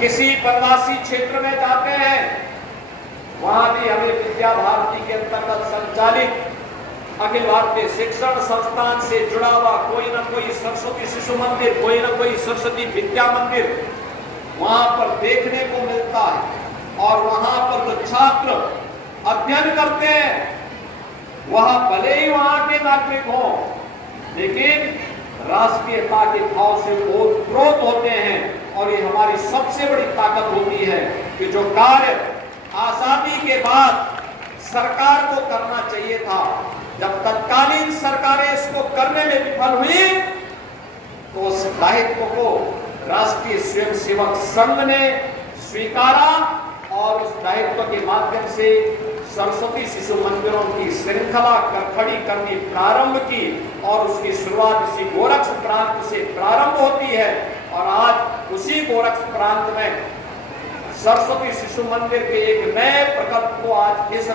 किसी वनवासी क्षेत्र में जाते हैं, वहां भी हमें विद्या भारती के अंतर्गत संचालित अखिल भारतीय शिक्षण संस्थान से जुड़ा हुआ कोई ना कोई सरस्वती शिशु मंदिर, कोई ना कोई सरस्वती विद्या मंदिर वहां पर देखने को मिलता है। और वहां पर जो छात्र अध्ययन करते हैं, वह भले ही वहां के नागरिक हों, लेकिन राष्ट्रीयता के भाव से ओतप्रोत होते हैं। और ये हमारी सबसे बड़ी ताकत होती है कि जो कार्य आजादी के बाद सरकार को करना चाहिए था, जब तत्कालीन सरकारें इसको करने में विफल हुई, तो उस दायित्व को राष्ट्रीय स्वयंसेवक संघ ने स्वीकारा और उस दायित्व के माध्यम से सरस्वती शिशु मंदिरों की श्रृंखला खड़ी करनी प्रारंभ की। और उसकी शुरुआत इसी गोरक्ष प्रांत से प्रारंभ होती है। और आज उसी गोरक्ष प्रांत में सरस्वती शिशु मंदिर के एक नए प्रकल्प को आज इस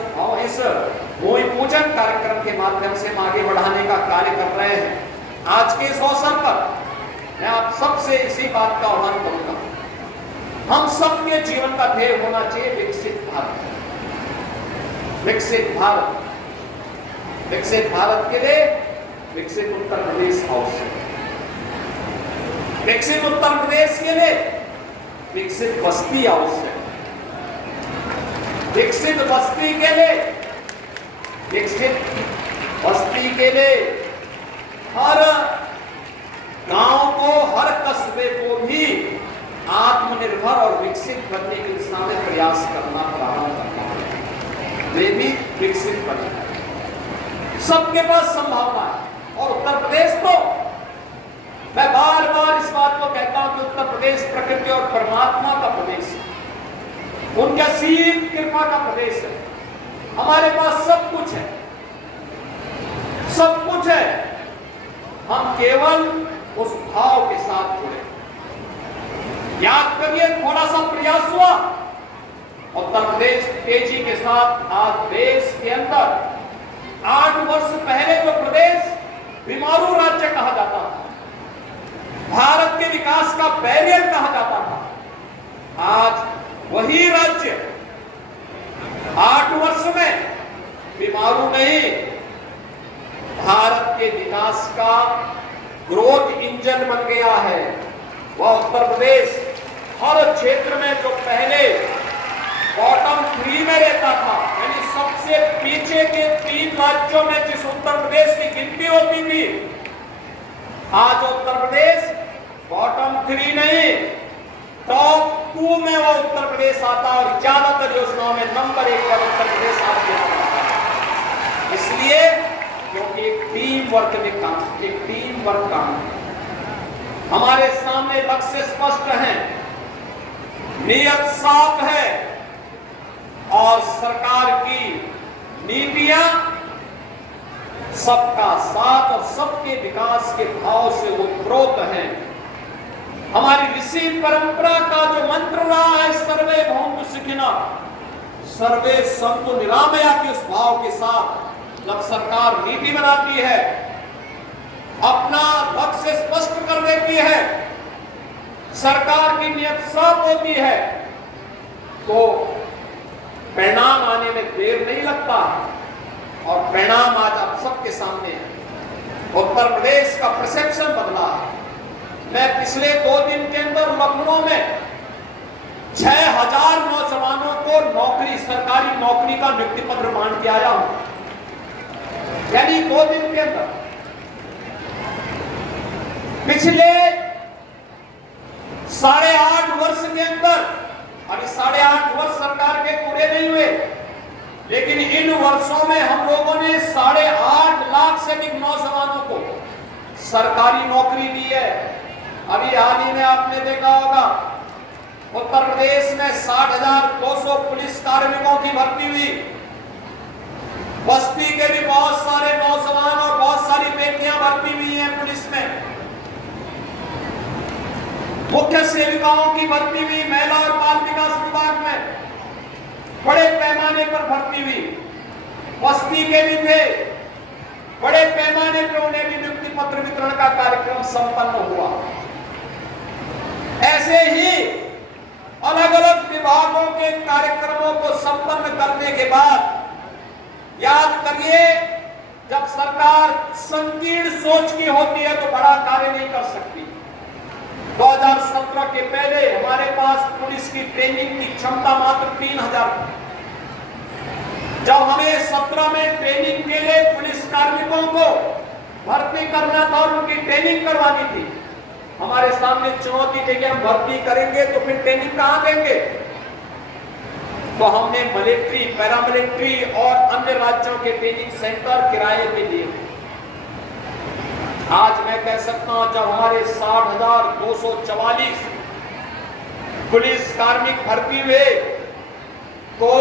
भूमि पूजन कार्यक्रम के माध्यम से हम आगे बढ़ाने का कार्य कर रहे हैं। आज के इस अवसर पर मैं आप सबसे इसी बात का आह्वान करूंगा, हम सबके जीवन का ध्येय होना चाहिए विकसित भारत। विकसित भारत, विकसित भारत के लिए विकसित उत्तर प्रदेश आवश्यक है। विकसित उत्तर प्रदेश के लिए विकसित बस्ती आवश्यक है। विकसित बस्ती के लिए, विकसित बस्ती के लिए हर गांव को, हर कस्बे को भी आत्मनिर्भर और विकसित बनने की दिशा में प्रयास करना प्रारंभ करना है। वे भी विकसित बने, सबके पास संभावना है। और उत्तर प्रदेश तो, मैं बार बार इस बात को कहता हूं कि उत्तर प्रदेश प्रकृति और परमात्मा का प्रदेश है, उनके असीम कृपा का प्रदेश है। हमारे पास सब कुछ है, सब कुछ है, हम केवल उस भाव के साथ जुड़े। याद करिए, थोड़ा सा प्रयास हुआ, उत्तर प्रदेश तेजी के साथ आज देश के अंदर 8 वर्ष पहले जो प्रदेश बीमारू राज्य कहा जाता था, भारत के विकास का बैरियर कहा जाता था, आज वही राज्य 8 वर्ष में बीमारू नहीं, भारत के विकास का ग्रोथ इंजन बन गया है। वह उत्तर प्रदेश हर क्षेत्र में जो पहले बॉटम 3 में रहता था, यानी सबसे पीछे के 3 राज्यों में जिस उत्तर प्रदेश की गिनती होती थी, आज उत्तर प्रदेश बॉटम 3 नहीं, टॉप 2 में वह उत्तर प्रदेश आता है। और ज्यादातर योजनाओं में नंबर 1 पर उत्तर प्रदेश आज है। इसलिए क्योंकि एक टीम वर्क में काम, एक टीम वर्क काम है। हमारे सामने लक्ष्य स्पष्ट है, नियत साफ है, और सरकार की नीतियां सबका साथ और सबके विकास के भाव से ओतप्रोत हैं। हमारी ऋषि परंपरा का जो मंत्र रहा है, सर्वे भवन्तु सुखिनः, सर्वे सन्तु निरामया के उस भाव के साथ जब सरकार नीति बनाती है, अपना लक्ष्य स्पष्ट कर देती है, सरकार की नियत साफ होती है, तो परिणाम आने में देर नहीं लगता। और परिणाम आज आप सबके सामने है। उत्तर प्रदेश का परसेप्शन बदला है। मैं पिछले 2 दिन के अंदर लखनऊ में 6000 नौजवानों को नौकरी, सरकारी नौकरी का नियुक्ति पत्र बांट के आया हूं, यानी 2 दिन के अंदर। पिछले 8.5 वर्ष के अंदर, अभी 8.5 वर्ष सरकार के पूरे नहीं हुए, लेकिन इन वर्षों में हम लोगों ने 8.5 लाख से अधिक नौजवानों को सरकारी नौकरी दी है। अभी हाल ही में आपने देखा होगा, उत्तर प्रदेश में 60,200 पुलिस कार्मिकों की भर्ती हुई। बस्ती के भी बहुत सारे नौजवान और बहुत सारी बेटियां भर्ती हुई हैं पुलिस में। मुख्य सेविकाओं की भर्ती हुई, महिला और बाल विकास विभाग में बड़े पैमाने पर भर्ती हुई। बस्ती के भी थे, बड़े पैमाने पर उन्हें भी नियुक्ति पत्र वितरण का कार्यक्रम संपन्न हुआ। ऐसे ही अलग अलग विभागों के कार्यक्रमों को संपन्न करने के बाद याद करिए, जब सरकार संकीर्ण सोच की होती है तो बड़ा कार्य नहीं कर सकती। 2017 के पहले हमारे पास पुलिस की ट्रेनिंग की क्षमता मात्र 3000 थी। जब हमें 17 में ट्रेनिंग के लिए पुलिस कार्मिकों को भर्ती करना था और उनकी ट्रेनिंग करवानी थी, हमारे सामने चुनौती थी कि हम भर्ती करेंगे तो फिर ट्रेनिंग कहां देंगे। तो हमने मिलिट्री, पैरामिलिट्री और अन्य राज्यों के ट्रेनिंग सेंटर किराए पे लिए। आज मैं कह सकता हूं, जब हमारे 60,244 पुलिस कार्मिक भर्ती हुए तो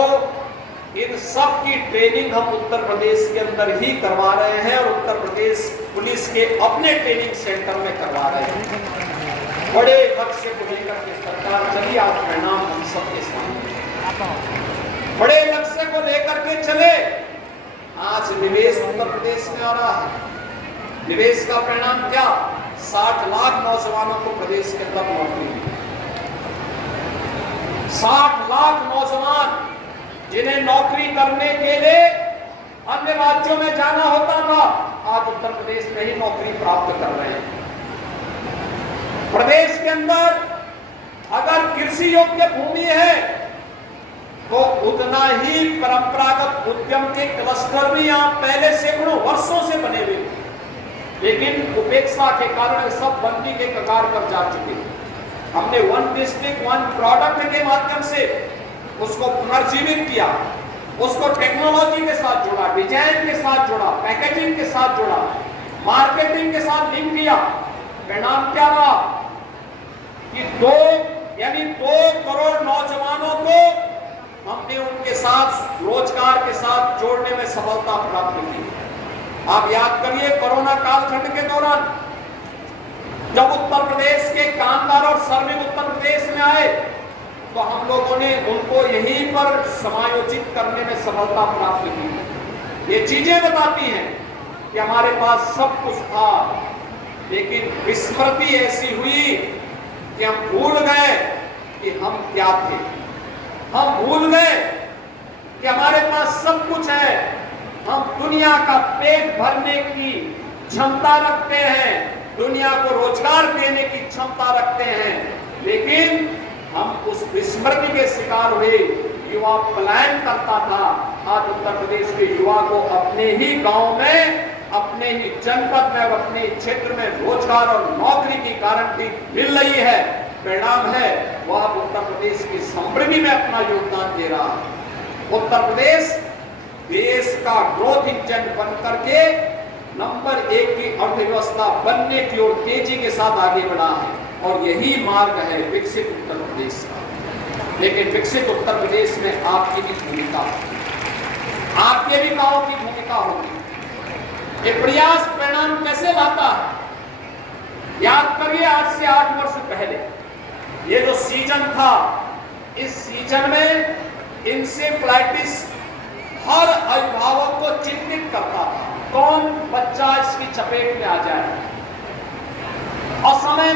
इन सब की ट्रेनिंग हम उत्तर प्रदेश के अंदर ही करवा रहे हैं और उत्तर प्रदेश पुलिस के अपने ट्रेनिंग सेंटर में करवा रहे हैं। बड़े लक्ष्य को लेकर के सरकार चली, आज परिणाम हम सबके सामने। बड़े लक्ष्य को लेकर के चले, आज निवेश उत्तर प्रदेश में आ रहा है। निवेश का परिणाम क्या? 60 लाख नौजवानों को प्रदेश के अंदर नौकरी मिली। 60 लाख नौजवान जिन्हें नौकरी करने के लिए अन्य राज्यों में जाना होता था, आज उत्तर प्रदेश में ही नौकरी प्राप्त कर रहे हैं। प्रदेश के अंदर अगर कृषि योग्य भूमि है तो उतना ही परंपरागत उद्यम के क्लस्टर भी यहां पहले सैकड़ों वर्षों से बने हुए, लेकिन उपेक्षा के कारण सब बंदी के कगार पर जा चुके। हमने वन डिस्ट्रिक्ट वन प्रोडक्ट के माध्यम से उसको पुनर्जीवित किया, उसको टेक्नोलॉजी के साथ जोड़ा, डिजाइन के साथ जोड़ा, पैकेजिंग के साथ जोड़ा, मार्केटिंग के साथ लिंक किया। परिणाम क्या रहा कि 2 करोड़ नौजवानों को हमने उनके साथ रोजगार के साथ जोड़ने में सफलता प्राप्त की। आप याद करिए, कोरोना कालखंड के दौरान जब उत्तर प्रदेश के कामगार और श्रमिक उत्तर प्रदेश में आए तो हम लोगों ने उनको यहीं पर समायोजित करने में सफलता प्राप्त की। ये चीजें बताती हैं कि हमारे पास सब कुछ था, लेकिन विस्मृति ऐसी हुई कि हम भूल गए कि हम क्या थे। हम भूल गए कि हमारे पास सब कुछ है, हम दुनिया का पेट भरने की क्षमता रखते हैं, दुनिया को रोजगार देने की क्षमता रखते हैं, लेकिन हम उस विस्मृति के शिकार हुए। युवा पलायन करता था। आज उत्तर प्रदेश के युवा को अपने ही गांव में, अपने ही जनपद में और अपने ही क्षेत्र में रोजगार और नौकरी की गारंटी मिल रही है। परिणाम है वह उत्तर प्रदेश की समृद्धि में अपना योगदान दे रहा है। उत्तर प्रदेश देश का ग्रोथ इंजन बन करके नंबर 1 की अर्थव्यवस्था बनने की ओर तेजी के साथ आगे बढ़ा है और यही मार्ग है विकसित उत्तर प्रदेश का। लेकिन विकसित उत्तर प्रदेश में आपकी भी भूमिका होगी, आपके भी गांव की भूमिका होगी। ये प्रयास परिणाम कैसे लाता है? याद करिए, आज से 8 वर्ष पहले ये जो सीजन था, इस सीजन में इंसेफ्लाइटिस हर अभिभावक को चिंतित करता था, कौन बच्चा इसकी चपेट में आ जाए। और समय